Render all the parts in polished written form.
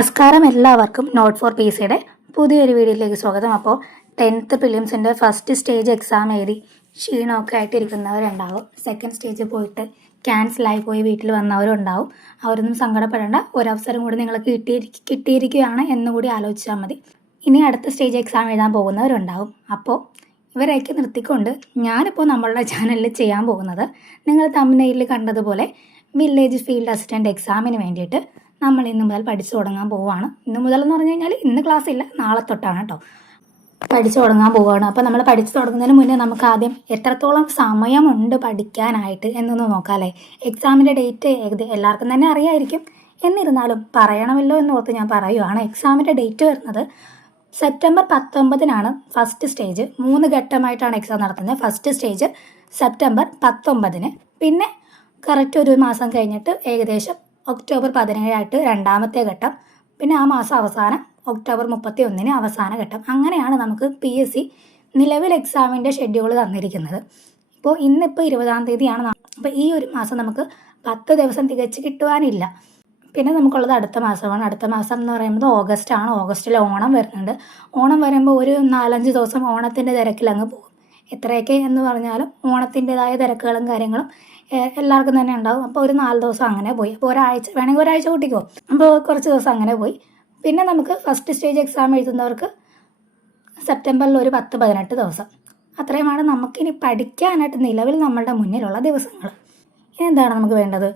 നമസ്കാരം, എല്ലാവർക്കും not four P സിയുടെ പുതിയൊരു വീഡിയോയിലേക്ക് സ്വാഗതം. അപ്പോൾ 10th പ്രിലിംസിൻ്റെ ഫസ്റ്റ് സ്റ്റേജ് എക്സാം എഴുതി ക്ഷീണമൊക്കെ ആയിട്ടിരിക്കുന്നവരുണ്ടാവും. സെക്കൻഡ് സ്റ്റേജ് പോയിട്ട് ക്യാൻസലായി പോയി വീട്ടിൽ വന്നവരുണ്ടാവും. അവരൊന്നും സങ്കടപ്പെടേണ്ട, ഒരവസരം കൂടി നിങ്ങൾക്ക് കിട്ടിയിരിക്കുകയാണ് എന്നുകൂടി ആലോചിച്ചാൽ മതി. ഇനി അടുത്ത സ്റ്റേജ് എക്സാം എഴുതാൻ പോകുന്നവരുണ്ടാവും. അപ്പോൾ ഇവരെയൊക്കെ നിർത്തിക്കൊണ്ട് ഞാനിപ്പോൾ നമ്മളുടെ ചാനലിൽ ചെയ്യാൻ പോകുന്നത്, നിങ്ങൾ തമ്പനെയിൽ കണ്ടതുപോലെ വില്ലേജ് ഫീൽഡ് അസിസ്റ്റൻ്റ് എക്സാമിന് വേണ്ടിയിട്ട് നമ്മൾ ഇന്ന് മുതൽ പഠിച്ചു തുടങ്ങാൻ പോവുകയാണ്. ഇന്ന് മുതൽ എന്ന് പറഞ്ഞു കഴിഞ്ഞാൽ ഇന്ന് ക്ലാസ് ഇല്ല, നാളെ തൊട്ടാണ് കേട്ടോ പഠിച്ചു തുടങ്ങാൻ പോവുകയാണ്. അപ്പോൾ നമ്മൾ പഠിച്ചു തുടങ്ങുന്നതിന് മുന്നേ നമുക്ക് ആദ്യം എത്രത്തോളം സമയമുണ്ട് പഠിക്കാനായിട്ട് എന്നൊന്ന് നോക്കാം അല്ലേ. എക്സാമിൻ്റെ ഡേറ്റ് എല്ലാവർക്കും തന്നെ അറിയാമായിരിക്കും, എന്നിരുന്നാലും പറയണമല്ലോ എന്നോർത്ത് ഞാൻ പറയുവാണ്. എക്സാമിൻ്റെ ഡേറ്റ് വരുന്നത് സെപ്റ്റംബർ 19 ഫസ്റ്റ് സ്റ്റേജ്. 3 ഘട്ടമായിട്ടാണ് എക്സാം നടത്തുന്നത്. ഫസ്റ്റ് സ്റ്റേജ് സെപ്റ്റംബർ 19, പിന്നെ കറക്റ്റ് ഒരു മാസം കഴിഞ്ഞിട്ട് ഏകദേശം ഒക്ടോബർ 17 രണ്ടാമത്തെ ഘട്ടം, പിന്നെ ആ മാസം അവസാനം ഒക്ടോബർ 31 അവസാന ഘട്ടം. അങ്ങനെയാണ് നമുക്ക് PSC നിലവിൽ എക്സാമിൻ്റെ ഷെഡ്യൂൾ തന്നിരിക്കുന്നത്. ഇപ്പോൾ ഇന്നിപ്പോൾ 20-ാം തീയതിയാണ്. അപ്പോൾ ഈ ഒരു മാസം നമുക്ക് 10 ദിവസം തികച്ച് കിട്ടുവാനില്ല. പിന്നെ നമുക്കുള്ളത് അടുത്ത മാസമാണ്. അടുത്ത മാസം എന്ന് പറയുന്നത് ഓഗസ്റ്റ് ആണ്. ഓഗസ്റ്റിൽ ഓണം വരുന്നുണ്ട്. ഓണം വരുമ്പോൾ ഒരു 4-5 ദിവസം ഓണത്തിൻ്റെ തിരക്കിൽ അങ്ങ് പോകും. എത്രയൊക്കെ എന്ന് പറഞ്ഞാലും ഓണത്തിൻ്റെതായ തിരക്കുകളും കാര്യങ്ങളും എല്ലാവർക്കും തന്നെ ഉണ്ടാവും. അപ്പോൾ ഒരു 4 ദിവസം അങ്ങനെ പോയി. അപ്പോൾ വേണമെങ്കിൽ ഒരാഴ്ച കൂട്ടിക്കോ. അപ്പോൾ കുറച്ച് ദിവസം അങ്ങനെ പോയി. പിന്നെ നമുക്ക് ഫസ്റ്റ് സ്റ്റേജ് എക്സാം എഴുതുന്നവർക്ക് സെപ്റ്റംബറിൽ ഒരു 10-18 ദിവസം. അത്രയുമാണ് നമുക്കിനി പഠിക്കാനായിട്ട് നിലവിൽ നമ്മളുടെ മുന്നിലുള്ള ദിവസങ്ങൾ. ഇനി എന്താണ് നമുക്ക് വേണ്ടത്?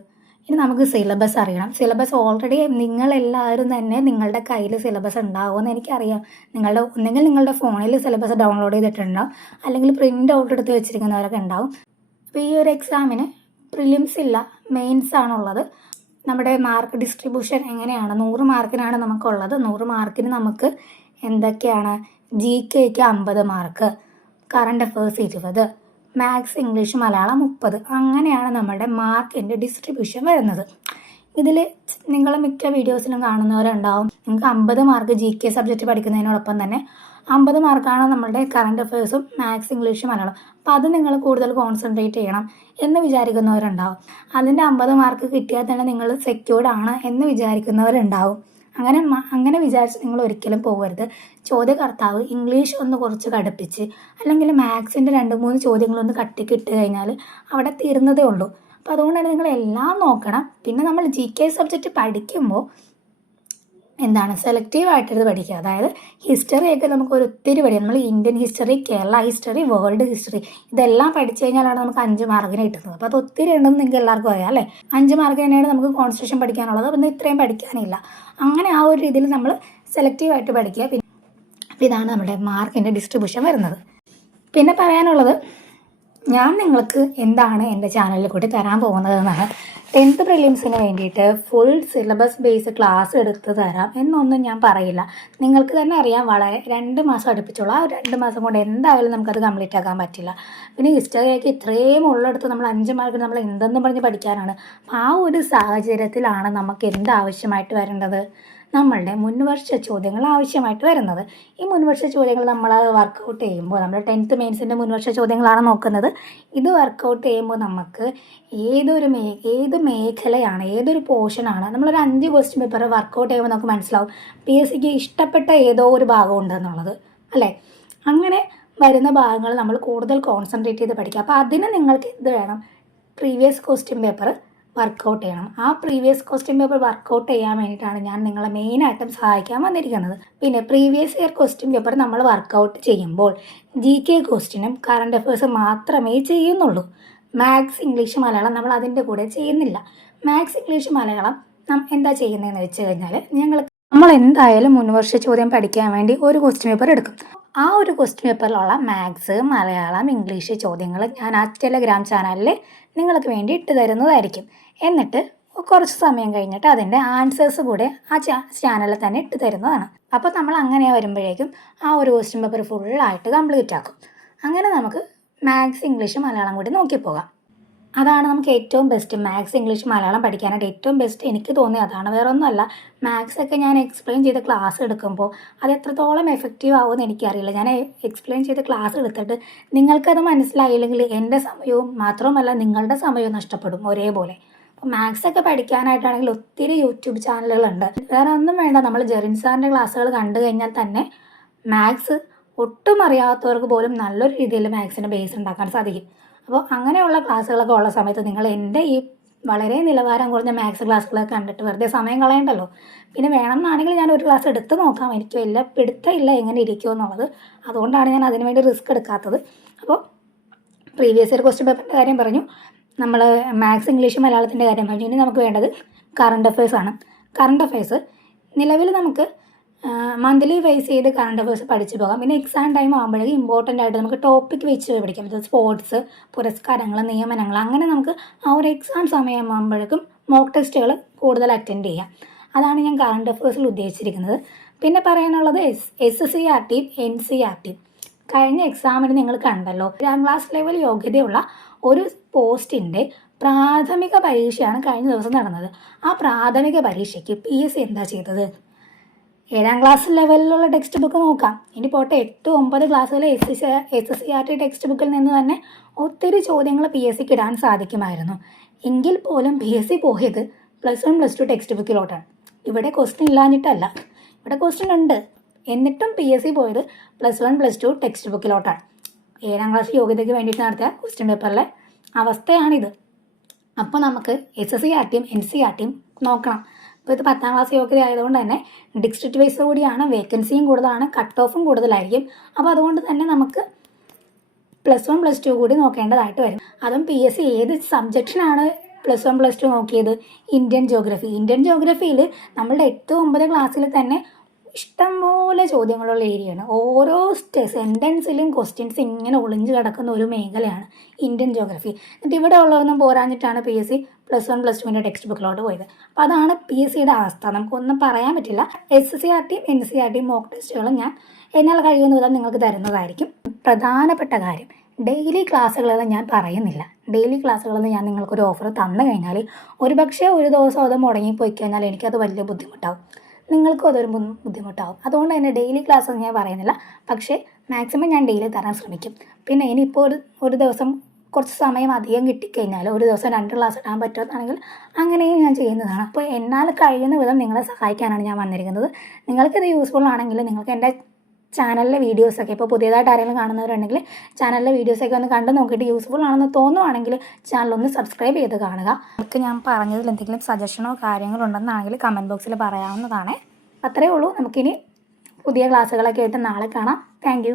ഇനി നമുക്ക് സിലബസ് അറിയണം. സിലബസ് ഓൾറെഡി നിങ്ങളെല്ലാവരും തന്നെ നിങ്ങളുടെ കയ്യിൽ സിലബസ് ഉണ്ടാവുമെന്ന് എനിക്കറിയാം. ഒന്നെങ്കിൽ നിങ്ങളുടെ ഫോണിൽ സിലബസ് ഡൗൺലോഡ് ചെയ്തിട്ടുണ്ടാവും, അല്ലെങ്കിൽ പ്രിൻ്റ് ഔട്ട് എടുത്ത് വെച്ചിരിക്കുന്നവരൊക്കെ ഉണ്ടാവും. അപ്പോൾ ഈ ഒരു എക്സാമിന് പ്രിലിംസ് ഇല്ല, മെയിൻസ് ആണുള്ളത്. നമ്മുടെ മാർക്ക് ഡിസ്ട്രിബ്യൂഷൻ എങ്ങനെയാണ്? 100 മാർക്കിനാണ് നമുക്കുള്ളത്. 100 മാർക്കിന് നമുക്ക് എന്തൊക്കെയാണ്? GKക്ക് 50 mark, current affairs 20, maths, English, Malayalam 30. അങ്ങനെയാണ് നമ്മുടെ മാർക്കിൻ്റെ ഡിസ്ട്രിബ്യൂഷൻ വരുന്നത്. ഇതിൽ നിങ്ങൾ മിക്ക വീഡിയോസിലും കാണുന്നവരുണ്ടാവും, നിങ്ങൾക്ക് 50 മാർക്ക് GK സബ്ജക്റ്റ് പഠിക്കുന്നതിനോടൊപ്പം തന്നെ 50 മാർക്കാണ് നമ്മളുടെ കറണ്ട് അഫയേഴ്സും മാത്സ്, ഇംഗ്ലീഷ്, മലയാളം. അപ്പോൾ അത് നിങ്ങൾ കൂടുതൽ കോൺസെൻട്രേറ്റ് ചെയ്യണം എന്ന് വിചാരിക്കുന്നവരുണ്ടാവും. അതിൻ്റെ 50 മാർക്ക് കിട്ടിയാൽ തന്നെ നിങ്ങൾ സെക്യൂർഡ് ആണ് എന്ന് വിചാരിക്കുന്നവരുണ്ടാവും. അങ്ങനെ വിചാരിച്ച് നിങ്ങൾ ഒരിക്കലും പോകരുത്. ചോദ്യകർത്താവ് ഇംഗ്ലീഷ് ഒന്ന് കുറച്ച് കടുപ്പിച്ച്, അല്ലെങ്കിൽ മാത്സിൻ്റെ 2-3 ചോദ്യങ്ങളൊന്ന് കട്ടിക്കിട്ട് കഴിഞ്ഞാൽ അവിടെ തീർന്നതേ ഉള്ളൂ. അപ്പോൾ അതുകൊണ്ട് തന്നെ നിങ്ങൾ എല്ലാം നോക്കണം. പിന്നെ നമ്മൾ GK സബ്ജക്റ്റ് പഠിക്കുമ്പോൾ എന്താണ് സെലക്റ്റീവായിട്ടിരുന്ന് പഠിക്കുക. അതായത് ഹിസ്റ്ററിയൊക്കെ നമുക്ക് ഒത്തിരി പഠിക്കാം. നമ്മൾ Indian history, Kerala history, world history, ഇതെല്ലാം പഠിച്ചു കഴിഞ്ഞാലാണ് നമുക്ക് 5 മാർക്കിന് കിട്ടുന്നത്. അപ്പോൾ അത് ഒത്തിരി ഉണ്ടെന്ന് നിങ്ങൾക്ക് എല്ലാവർക്കും അറിയാം അല്ലേ. 5 മാർക്കിന് തന്നെയാണ് നമുക്ക് കോൺസ്റ്റിറ്റ്യൂഷൻ പഠിക്കാനുള്ളത്. അപ്പോൾ ഇത്രയും പഠിക്കാനില്ല. അങ്ങനെ ആ ഒരു രീതിയിൽ നമ്മൾ സെലക്റ്റീവായിട്ട് പഠിക്കുക. അപ്പോൾ ഇതാണ് നമ്മുടെ മാർക്കിൻ്റെ ഡിസ്ട്രിബ്യൂഷൻ വരുന്നത്. പിന്നെ പറയാനുള്ളത്, ഞാൻ നിങ്ങൾക്ക് എന്താണ് എൻ്റെ ചാനലിൽ കൂടി തരാൻ പോകുന്നതെന്നാണ്. 10th പ്രിലിംസിന് വേണ്ടിയിട്ട് ഫുൾ സിലബസ് ബേസ് ക്ലാസ് എടുത്ത് തരാം എന്നൊന്നും ഞാൻ പറയില്ല. നിങ്ങൾക്ക് തന്നെ അറിയാം, വളരെ 2 മാസം അടുപ്പിച്ചുള്ള ആ 2 മാസം കൊണ്ട് എന്തായാലും നമുക്കത് കംപ്ലീറ്റ് ആക്കാൻ പറ്റില്ല. പിന്നെ ഹിസ്റ്ററിയൊക്കെ ഇത്രയും ഉള്ളെടുത്ത് നമ്മൾ 5 മാർക്കിന് നമ്മൾ എന്തെന്നും പറഞ്ഞ് പഠിക്കാനാണ്. ആ ഒരു സാഹചര്യത്തിലാണ് നമുക്ക് എന്താവശ്യമായിട്ട് വരേണ്ടത്? നമ്മളുടെ മുൻവർഷ ചോദ്യങ്ങൾ ആവശ്യമായിട്ട് വരുന്നത്. ഈ മുൻവർഷ ചോദ്യങ്ങൾ നമ്മൾ വർക്കൗട്ട് ചെയ്യുമ്പോൾ, നമ്മൾ 10th മെയിൻസിൻ്റെ മുൻവർഷ ചോദ്യങ്ങളാണ് നോക്കുന്നത്. ഇത് വർക്കൗട്ട് ചെയ്യുമ്പോൾ നമുക്ക് ഏത് മേഖലയാണ്, ഏതൊരു പോർഷനാണ്, നമ്മളൊരു 5 ക്വസ്റ്റ്യൻ പേപ്പർ വർക്കൗട്ട് ചെയ്യുമ്പോൾ നമുക്ക് മനസ്സിലാവും PSCക്ക് ഇഷ്ടപ്പെട്ട ഏതോ ഒരു ഭാഗം ഉണ്ടെന്നുള്ളത് അല്ലേ. അങ്ങനെ വരുന്ന ഭാഗങ്ങൾ നമ്മൾ കൂടുതൽ കോൺസെൻട്രേറ്റ് ചെയ്ത് പഠിക്കുക. അപ്പോൾ അതിന് നിങ്ങൾക്ക് എന്ത് വേണം? പ്രീവിയസ് ക്വസ്റ്റ്യൻ പേപ്പർ വർക്കൗട്ട് ചെയ്യണം. ആ പ്രീവിയസ് ക്വസ്റ്റ്യൻ പേപ്പർ വർക്കൗട്ട് ചെയ്യാൻ വേണ്ടിയിട്ടാണ് ഞാൻ നിങ്ങളെ മെയിനായിട്ടും സഹായിക്കാൻ വന്നിരിക്കുന്നത്. പിന്നെ പ്രീവിയസ് ഇയർ ക്വസ്റ്റ്യൻ പേപ്പർ നമ്മൾ വർക്കൗട്ട് ചെയ്യുമ്പോൾ GK ക്വസ്റ്റ്യനും കറണ്ട് അഫയേഴ്സ് മാത്രമേ ചെയ്യുന്നുള്ളൂ. മാത്സ്, ഇംഗ്ലീഷ്, മലയാളം നമ്മൾ അതിൻ്റെ കൂടെ ചെയ്യുന്നില്ല. മാത്സ്, ഇംഗ്ലീഷ്, മലയാളം എന്താ ചെയ്യുന്നതെന്ന് വെച്ച് കഴിഞ്ഞാൽ, നമ്മൾ എന്തായാലും മുൻവർഷ ചോദ്യം പഠിക്കാൻ വേണ്ടി ഒരു ക്വസ്റ്റ്യൻ പേപ്പർ എടുക്കും. ആ ഒരു ക്വസ്റ്റ്യൻ പേപ്പറിലുള്ള മാത്സ്, മലയാളം, ഇംഗ്ലീഷ് ചോദ്യങ്ങൾ ഞാൻ ആ ടെലഗ്രാം ചാനലിൽ നിങ്ങൾക്ക് വേണ്ടി ഇട്ട് തരുന്നതായിരിക്കും. എന്നിട്ട് കുറച്ച് സമയം കഴിഞ്ഞിട്ട് അതിൻ്റെ ആൻസേഴ്സ് കൂടെ ആ ചാനലിൽ തന്നെ ഇട്ട് തരുന്നതാണ്. അപ്പോൾ നമ്മൾ അങ്ങനെ വരുമ്പോഴേക്കും ആ ഒരു ക്വസ്റ്റ്യൻ പേപ്പർ ഫുള്ളായിട്ട് കംപ്ലീറ്റ് ആക്കും. അങ്ങനെ നമുക്ക് മാത്സ്, ഇംഗ്ലീഷ്, മലയാളം കൂടി നോക്കിപ്പോകാം. അതാണ് നമുക്ക് ഏറ്റവും ബെസ്റ്റ്. മാത്സ്, ഇംഗ്ലീഷ്, മലയാളം പഠിക്കാനായിട്ട് ഏറ്റവും ബെസ്റ്റ് എനിക്ക് തോന്നിയത് അതാണ്. വേറെ ഒന്നുമല്ല, മാത്സൊക്കെ ഞാൻ എക്സ്പ്ലെയിൻ ചെയ്ത് ക്ലാസ് എടുക്കുമ്പോൾ അത് എത്രത്തോളം എഫക്റ്റീവ് ആവുമെന്ന് എനിക്കറിയില്ല. ഞാൻ എക്സ്പ്ലെയിൻ ചെയ്ത് ക്ലാസ് എടുത്തിട്ട് നിങ്ങൾക്കത് മനസ്സിലായില്ലെങ്കിൽ എൻ്റെ സമയവും മാത്രമല്ല നിങ്ങളുടെ സമയവും നഷ്ടപ്പെടും ഒരേപോലെ. മാത്സ് ഒക്കെ പഠിക്കാനായിട്ടാണെങ്കിൽ ഒത്തിരി യൂട്യൂബ് ചാനലുകളുണ്ട്. വേറെ ഒന്നും വേണ്ട, നമ്മൾ ജെറിൻ സാറിൻ്റെ ക്ലാസ്സുകൾ കണ്ടു കഴിഞ്ഞാൽ തന്നെ മാത്സ് ഒട്ടും അറിയാത്തവർക്ക് പോലും നല്ലൊരു രീതിയിൽ മാത്സിൻ്റെ ബേസ് ഉണ്ടാക്കാൻ സാധിക്കും. അപ്പോൾ അങ്ങനെയുള്ള ക്ലാസ്സുകളൊക്കെ ഉള്ള സമയത്ത് നിങ്ങൾ എൻ്റെ ഈ വളരെ നിലവാരം കുറഞ്ഞ മാത്സ് ക്ലാസ്സുകളൊക്കെ കണ്ടിട്ട് വെറുതെ സമയം കളയണ്ടല്ലോ. പിന്നെ വേണമെന്നാണെങ്കിൽ ഞാൻ ഒരു ക്ലാസ് എടുത്ത് നോക്കാം, എനിക്ക് വലിയ പിടുത്തമില്ല എങ്ങനെ ഇരിക്കുമെന്നുള്ളത്. അതുകൊണ്ടാണ് ഞാൻ അതിനുവേണ്ടി റിസ്ക് എടുക്കാത്തത്. അപ്പോൾ പ്രീവിയസ് ഇയർ ക്വസ്റ്റ്യൻ പേപ്പറിൻ്റെ കാര്യം പറഞ്ഞു, നമ്മൾ മാത്സ് ഇംഗ്ലീഷ് മലയാളത്തിൻ്റെ കാര്യം പറഞ്ഞു. ഇനി നമുക്ക് വേണ്ടത് കറണ്ട് അഫയേഴ്സ് ആണ്. കറണ്ട് അഫയേഴ്സ് നിലവിൽ നമുക്ക് മന്ത്ലി വൈസ് ചെയ്ത് കറണ്ട് അഫയേഴ്സ് പഠിച്ചു പോകാം. പിന്നെ എക്സാം ടൈം ആകുമ്പോഴേക്കും ഇമ്പോർട്ടൻ്റ് ആയിട്ട് നമുക്ക് ടോപ്പിക് വെച്ച് പഠിക്കാം. സ്പോർട്സ്, പുരസ്കാരങ്ങൾ, നിയമനങ്ങൾ, അങ്ങനെ നമുക്ക് ആ ഒരു എക്സാം സമയമാകുമ്പോഴേക്കും മോക്ക് ടെസ്റ്റുകൾ കൂടുതൽ അറ്റൻഡ് ചെയ്യാം. അതാണ് ഞാൻ കറണ്ട് അഫയേഴ്സിൽ ഉദ്ദേശിച്ചിരിക്കുന്നത്. പിന്നെ പറയാനുള്ളത് SCERT, NCERT. കഴിഞ്ഞ എക്സാമിന് നിങ്ങൾ കണ്ടല്ലോ, 2ാം ക്ലാസ് ലെവൽ യോഗ്യതയുള്ള ഒരു പോസ്റ്റിൻ്റെ പ്രാഥമിക പരീക്ഷയാണ് കഴിഞ്ഞ ദിവസം നടന്നത്. ആ പ്രാഥമിക പരീക്ഷയ്ക്ക് PSC എന്താ ചെയ്തത്? 7ാം ക്ലാസ് ലെവലിലുള്ള ടെക്സ്റ്റ് ബുക്ക് നോക്കാം. ഇനി പോട്ടെ, 8, 9 ക്ലാസ്സിലെ SCERT ടെക്സ്റ്റ് ബുക്കിൽ നിന്ന് തന്നെ ഒത്തിരി ചോദ്യങ്ങൾ PSCക്ക് ഇടാൻ സാധിക്കുമായിരുന്നു. എങ്കിൽ പോലും PSC പോയത് +1 +2 ടെക്സ്റ്റ് ബുക്കിലോട്ടാണ്. ഇവിടെ ക്വസ്റ്റ്യൻ ഇല്ലാഞ്ഞിട്ടല്ല, ഇവിടെ ക്വസ്റ്റ്യൻ ഉണ്ട്. എന്നിട്ടും PSC പോയത് +1 +2 ടെക്സ്റ്റ് ബുക്കിലോട്ടാണ്. 7ാം ക്ലാസ് യോഗ്യതയ്ക്ക് വേണ്ടിയിട്ട് നടത്തിയ ക്വസ്റ്റ്യൻ പേപ്പറിലെ അവസ്ഥയാണിത്. അപ്പോൾ നമുക്ക് SCERT, NCERT നോക്കണം. ഇപ്പോൾ ഇത് 10ാം ക്ലാസ് യോഗ്യത ആയതുകൊണ്ട് തന്നെ ഡിസ്ട്രിക്റ്റ് വൈസ് കൂടിയാണ്, വേക്കൻസിയും കൂടുതലാണ്, കട്ട് ഓഫും കൂടുതലായിരിക്കും. അപ്പോൾ അതുകൊണ്ട് തന്നെ നമുക്ക് +1 +2 കൂടി നോക്കേണ്ടതായിട്ട് വരും. അതും PSC ഏത് സബ്ജക്റ്റിനാണ് +1 +2 നോക്കിയത്? Indian geography. ഇന്ത്യൻ ജോഗ്രഫിയിൽ നമ്മളുടെ 8, 9 ക്ലാസ്സിൽ തന്നെ ഇഷ്ടംപോലെ ചോദ്യങ്ങളുള്ള ഏരിയയാണ്. ഓരോ സെൻറ്റൻസിലും ക്വസ്റ്റ്യൻസ് ഇങ്ങനെ ഒളിഞ്ഞു കിടക്കുന്ന ഒരു മേഖലയാണ് ഇന്ത്യൻ ജോഗ്രഫി. എന്നിട്ട് ഇവിടെ ഉള്ളതൊന്നും പോരാഞ്ഞിട്ടാണ് PSC +1 +2 ടെക്സ്റ്റ് ബുക്കിലോട്ട് പോയത്. അപ്പോൾ അതാണ് PSCയുടെ അവസ്ഥ, നമുക്കൊന്നും പറയാൻ പറ്റില്ല. SCERT, NCERT മോക്ക് ടെസ്റ്റുകളും ഞാൻ എന്നാൽ കഴിയുന്ന വിധം നിങ്ങൾക്ക് തരുന്നതായിരിക്കും. പ്രധാനപ്പെട്ട കാര്യം, ഡെയിലി ക്ലാസ്സുകളെല്ലാം ഞാൻ പറയുന്നില്ല. ഡെയിലി ക്ലാസ്സുകളെന്ന് ഞാൻ നിങ്ങൾക്കൊരു ഓഫർ തന്നു കഴിഞ്ഞാൽ ഒരു പക്ഷേ ഒരു ദിവസം അത് മുടങ്ങിപ്പോയി കഴിഞ്ഞാൽ എനിക്കത് വലിയ ബുദ്ധിമുട്ടാവും, നിങ്ങൾക്കും അതൊരു ബുദ്ധിമുട്ടാവും. അതുകൊണ്ട് തന്നെ ഡെയിലി ക്ലാസ് ഞാൻ പറയുന്നില്ല, പക്ഷേ മാക്സിമം ഞാൻ ഡെയിലി തരാൻ ശ്രമിക്കും. പിന്നെ ഇനിയിപ്പോൾ ഒരു ദിവസം കുറച്ച് സമയം അധികം കിട്ടിക്കഴിഞ്ഞാൽ ഒരു ദിവസം 2 ക്ലാസ് ഇടാൻ പറ്റുമെന്നാണെങ്കിൽ അങ്ങനെയും ഞാൻ ചെയ്യുന്നതാണ്. അപ്പോൾ എന്നാൽ കഴിയുന്ന വിധം നിങ്ങളെ സഹായിക്കാനാണ് ഞാൻ വന്നിരിക്കുന്നത്. നിങ്ങൾക്കിത് യൂസ്ഫുൾ ആണെങ്കിൽ നിങ്ങൾക്ക് എൻ്റെ ചാനലിലെ വീഡിയോസൊക്കെ, ഇപ്പോൾ പുതിയതായിട്ട് ആരെങ്കിലും കാണുന്നവരുണ്ടെങ്കിൽ ചാനലിലെ വീഡിയോസൊക്കെ ഒന്ന് കണ്ടു നോക്കിയിട്ട് യൂസ്ഫുൾ ആണെന്ന് തോന്നുവാണെങ്കിൽ ചാനലൊന്ന് സബ്സ്ക്രൈബ് ചെയ്ത് കാണുക. നിങ്ങൾക്ക് ഞാൻ പറഞ്ഞതിൽ എന്തെങ്കിലും സജഷനോ കാര്യങ്ങളോ ഉണ്ടെന്നാണെങ്കിൽ കമൻറ്റ് ബോക്സിൽ പറയാവുന്നതാണ്. അത്രയേ ഉള്ളൂ. നമുക്കിനി പുതിയ ക്ലാസ്സുകളൊക്കെ ആയിട്ട് നാളെ കാണാം. താങ്ക്